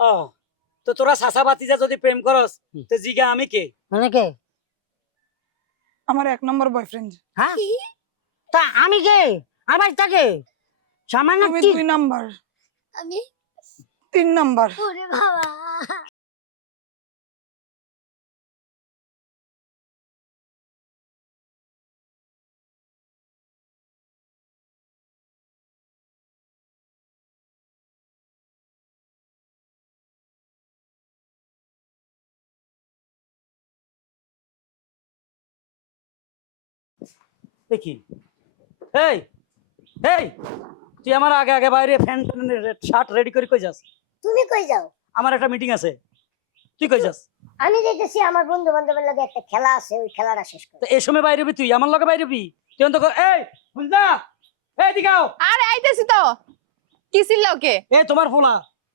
ও তো তোরা চাচা বাতিজা যদি প্রেম করস তো জিগা আমি কে? মানে কে? আমার 1 নম্বর বয়ফ্রেন্ড। হ্যাঁ, তা আমি কে? আমার তাকে সামান্য তুমি 2 নাম্বার। আমি 3 নাম্বার। ওরে বাবা দেখি। এই এই তুই আমার আগে আগে বাইরে ফ্যান শার্ট রেডি করে কই যাস? তুমি কই যাও? আমার একটা মিটিং আছে, তুই কই যাস? আমি যাইতেছি আমার বন্ধু বান্ধবের লগে একটা খেলা আছে, ওই খেলাটা শেষ তো করব। এই সময় বাইরে হবি তুই? আমার লগে বাইরে হবি তুই? অন্ত কর। এই বুঝলা, এই দিকাও। আরে আইতেছি তো। কি ছিল ওকে? এই তোমার ফোলা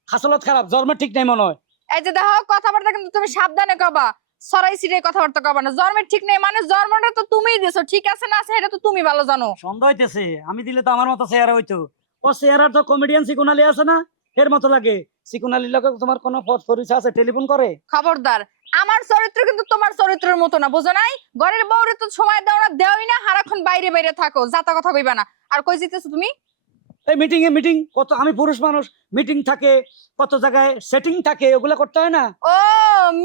খাসলত খারাপ, জন্মের ঠিক নাই মনে হয়। এই যে দেখো কথাবার্তা কিন্তু তুমি সাবধানে কবা। সরাই সিরে কথাবার্তা কবা না। জন্মের ঠিক নেই মানে জন্মটা তো তুমিই দিছো, ঠিক আছে না আছে এটা তো তুমি ভালো জানো। সন্দেহ হইতেছে আমি দিলে তো আমার মতো চেহারা হইতো। ও চেহারার তো কমেডিয়ান সিকুনালি আছে না, এর মতো লাগে। সিকুনালির লগে তোমার কোনো পরিচয় আছে? টেলিফোন করে? খবরদার, আমার চরিত্র কিন্তু তোমার চরিত্রের মতো না, বুঝো নাই? ঘরের বউরে তো সময় দাও না, দেওই না, সারাক্ষণ বাইরে বাইরে থাকো, যাতা কথা কইবা না। আর কই জিতেছো তুমি? এই মিটিং কত, আমি পুরুষ মানুষ, মিটিং থাকে কত জায়গায়, সেটিং থাকে, ওগুলা করতে হয় না? ও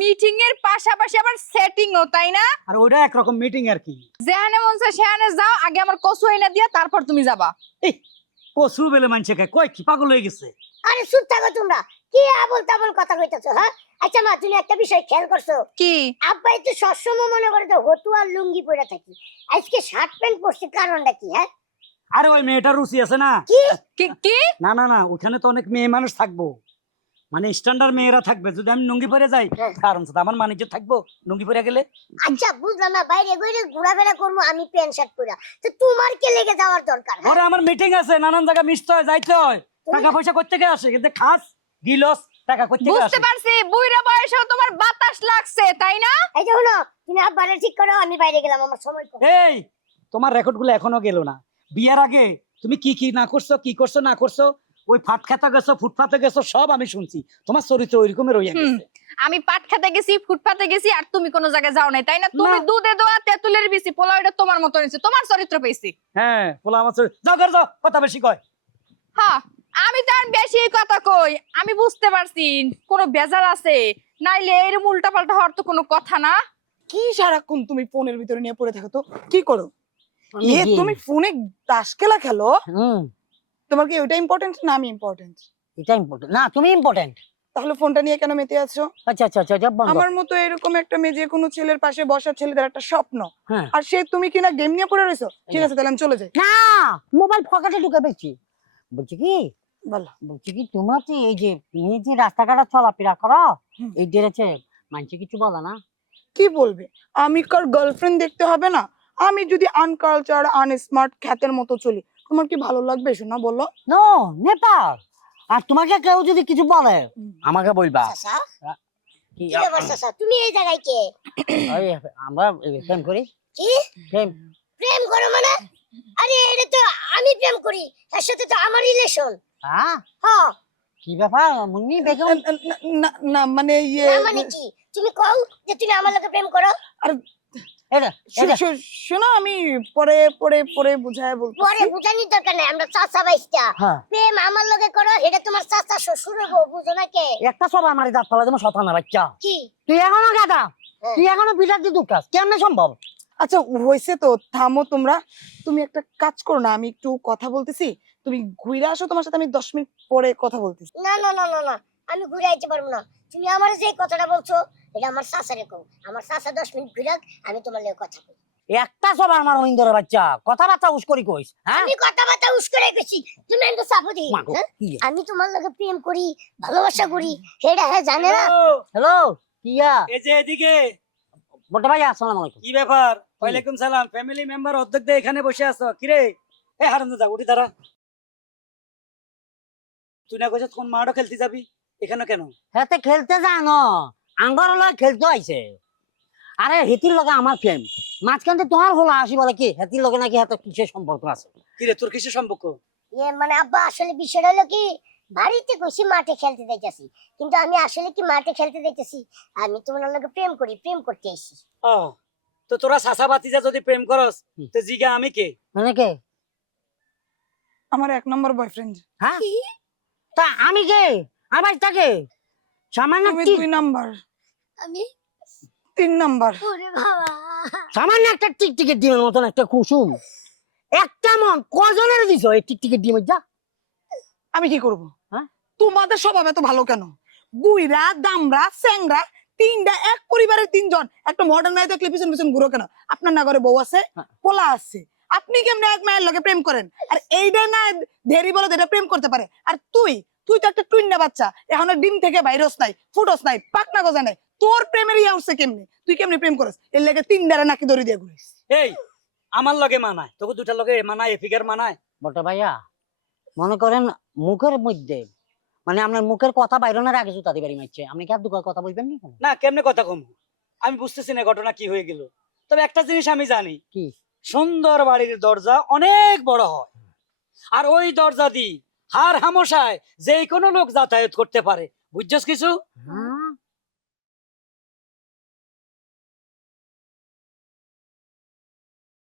মিটিং এর পাশাপাশি আবার সেটিং ও, তাই না? আর ওইটা একরকম মিটিং আর কি। যেখানে মন চায় সেখানে যাও, আগে আমার কসু এনে দিয়া তারপর তুমি যাবা। এই পশু বেলে মানছে খায়, কয় কি পাগল হয়ে গেছে? আরে চুপ থাকো তোমরা, কি আবল তাবল কথা কইতাছো? হ্যাঁ, আচ্ছা মা, তুমি একটা বিষয় খেয়াল করছো? কি? আব্বা তো সবসময় মনে করে তো হতু আর লুঙ্গি পরে থাকি, আজকে শার্ট প্যান্ট পরছে, কারণটা কি? হ্যাঁ, আরে ওই মেয়েটার রুচি আছে না? কি কি? না না না, ওখানে তো অনেক মেয়ে মানুষ থাকবো, মানে স্ট্যান্ডার্ড মেয়েরা থাকবে। যদি আমি লুঙ্গি পরে যাই হ্যাঁ। কারণ আমার মানিজ্য থাকবো লুঙ্গি পরে গেলে? আচ্ছা বুঝলাম না, বাইরে বাইরে ঘোরাফেরা করবো আমি প্যান্ট শার্ট পরে, তো তোমার কে লেগে যাওয়ার দরকার? হ্যাঁ? ওরে আমার মিটিং আছে, নানান জায়গায় মিশতে হয়, যাইতে হয়, টাকা পয়সা করতে গিয়ে আসে, কিন্তু খাস গিলস টাকা করতে গিয়ে বুঝতে আসে। পারছি, বুইরা বয়সেও তোমার বাতাস লাগছে, তাই না? এই যে হলো, তুমি আব্বারে ঠিক করো, আমি বাইরে গেলাম, আমার সময় কম। এই তোমার রেকর্ড গুলো এখনো গেল না। বিয়ের আগে তুমি কি কি না করছো, কি করছো না করছো, ওই ফাট খেতে গেছো, ফুটপাতে গেছো, সব আমি শুনছি। তোমার চরিত্র ওই রকমের হয়ে গেছে। আমি পাট খেতে গেছি, ফুটপাতে গেছি, আর তুমি কোনো জায়গায় যাও নাই, তাই না? তুমি না। দুধে দোয়া তেঁতুলের বিচি পোলা, ওটা তোমার মতো নিছে, তোমার চরিত্র পেয়েছি। হ্যাঁ বলো আমার যাও ঘরে যাও, কথা বেশি কয়। হ্যাঁ, আমি তো আর বেশি কথা কই, আমি বুঝতে পারছি কোনো বেজাল আছে, নাইলে এরকম উল্টা পাল্টা হওয়ার তো কোনো কথা না। কি সারাক্ষণ তুমি ফোনের ভিতরে নিয়ে পড়ে থাকো? তো কি করো? আমি এ game। তুমি ফোনে তাস খেলা খেলো? হুম, তোমার কি ওইটা ইম্পর্টেন্ট না আমি ইম্পর্টেন্ট? এটা ইম্পর্টেন্ট না, তুমি ইম্পর্টেন্ট। তাহলে ফোনটা নিয়ে কেন মেতে আছো? আচ্ছা আচ্ছা আচ্ছা আচ্ছা, বন্ধ। আমার মতো এরকম একটা মেয়ে যে কোনো ছেলের পাশে বসা ছেলেদের একটা স্বপ্ন, হ্যাঁ। আর সে তুমি কিনা গেম নিয়ে পড়ে রয়েছো। ঠিক আছে, তাহলে আমি চলে যাই। না, মোবাইল পকেটে ঢুকে পেয়েছি। বলছি কি, বলো। বলছি কি তোমার তো এই যে তুমি যে রাস্তাঘাটে চলাফেরা করো, হুম। এই ডেরেছে মানছি কিছু বলে না? কি বলবে? আমি কার গার্লফ্রেন্ড দেখতে হবে না? আমি যদি আনকালচার আনস্মার্ট খ্যাতের মতো চলি, তোমার কি ভালো লাগবে? শোনা বলো। নো, নেপাল। আর তোমাকে কেউ যদি কিছু বলে আমাকে বলবা। চাচা, কি কি ব্যাপার চাচা, তুমি এই জায়গায় কে? ওই আমরা প্রেম করি। কি প্রেম? প্রেম করো মানে? আরে এটা তো আমি প্রেম করি, এর সাথে তো আমার রিলেশন। হ্যাঁ, হ্যাঁ, কি ব্যাপার মুন্নি বেগম? না না, মানে ইয়ে, না মানে কি? তুমি কও যে তুমি আমার লগে প্রেম করো। আর এটা এটা শোনো, আমি পরে পরে পরে বুঝায় পরে বলতেছি। বুঝানির দরকার নাই, আমরা চাচা বাইস্তা। হ্যাঁ, প্রেম আমার লগে করো, এটা তোমার চাচা শ্বশুর গো, বুঝো না কে? একটা সব আমার দাঁত ফেলা দেবো শতানা বাচ্চা। কি? তুই এখনো গাদা, হ্যাঁ। তুই এখনো বিরাট দিয়ে দুঃখাস, কেমনে সম্ভব? আচ্ছা হয়েছে তো, থামো তোমরা। তুমি একটা কাজ করো না, আমি একটু কথা বলতেছি, তুমি ঘুরে আসো, তোমার সাথে আমি 10 মিনিট পরে কথা বলতেছি। না না না না না, আমি ঘুরে আইতে পারবো না। তুমি আমার যে কথাটা বলছো এটা আমার চাচারে কও, আমার চাচা 10 মিনিট ঘুরাক, আমি তোমার লগে কথা কই। একটা সব আমার ইন্দোরের বাচ্চা, কথাবার্তা উস্করি কইস। হ্যাঁ, আমি কথাবার্তা উস্করে গেছি, তুমি এত চাপো দিই। মাগো, কি? আমি তোমার লগে প্রেম করি, ভালোবাসা করি, সেটা হ্যাঁ জানে না। হ্যালো, হ্যালো, কিয়া? এই যে এদিকে। বড় ভাই আসসালামু আলাইকুম। কি ব্যাপার? ওয়ালাইকুম সালাম। ফ্যামিলি মেম্বার অর্ধেক দিয়ে এখানে বসে আছো কিরে? এই হারান্দা যা, উঠি দাঁড়া। তুই না কইছিস কোন মাঠও খেলতে যাবি, এখানে কেন? হেতে খেলতে জানো, আঙ্গর লয় খেলতে আইছে। আরে হেতির লগে আমার প্রেম, মাঝখান থেকে তোমার হলো আসি বলে কি হেতির লগে নাকি হাতে কিসের সম্পর্ক আছে? কিরে তোর কিসের সম্পর্ক? মানে আব্বা আসলে বিষয়টা হলো কি, বাড়িতে কইছি মাঠে খেলতে যাইতাছি, কিন্তু আমি আসলে কি মাঠে খেলতে যাইতাছি? আমি তোমার লগে প্রেম করি, প্রেম করতে আইছি। ও তো তোরা চাচা ভাতিজা যদি প্রেম করস হুম। তো জিগা আমি কে? মানে কে? আমার 1 নম্বর বয়ফ্রেন্ড। হ্যাঁ তা আমি কে? আমার তাকে সামান্য তুমি টিক- 2 নাম্বার, আমি 3 নাম্বার। ওরে বাবা, সামান্য একটা টিকটিকের ডিমের মতন একটা কুসুম, একটা মন কজনের দিছ এই টিকটিকের ডিমের? যা আমি কি করব? হ্যাঁ? তোমাদের স্বভাব এত ভালো কেন? বুইরা, দামরা, স্যাংরা, তিনটা এক পরিবারের 3 জন একটা মডার্ন নাই দেখলে পিছন পিছন ঘুরো কেন? আপনার না ঘরে বউ আছে, হ্যাঁ। পোলা আছে, আপনি কেমনে এক মায়ের লগে প্রেম করেন? আর এইটা না ধেরি বলো এটা প্রেম করতে পারে। আর তুই তুই তো একটা টুইন্না বাচ্চা, এখনো ডিম থেকে বাইরস নাই, ফুটস নাই, পাকনা গজা নাই, তোর প্রেমের ইয়া উঠছে কেমনে? তুই কেমনে প্রেম করস? এর লেগে 3 ডারে নাকি দড়ি দিয়ে ঘুরিস। এই আমার লগে মানায়, তোকে দুটার লগে মানায়, এ ফিগার মানায়? বড় ভাইয়া মনে করেন মুখের মধ্যে মানে আপনার মুখের কথা বাইরনের আগে জুতা দিবারি মারছে, আপনি কি আর দুটো কথা বলবেন নি? না কেমনে কথা কম, আমি বুঝতেছি না ঘটনা কি হয়ে গেল। তবে একটা জিনিস আমি জানি, কি? সুন্দর বাড়ির দরজা অনেক বড় হয়, আর ওই দরজা দি হার হামেশায় যে কোনো লোক যাতায়াত করতে পারে, বুঝছস কিছু? হ্যাঁ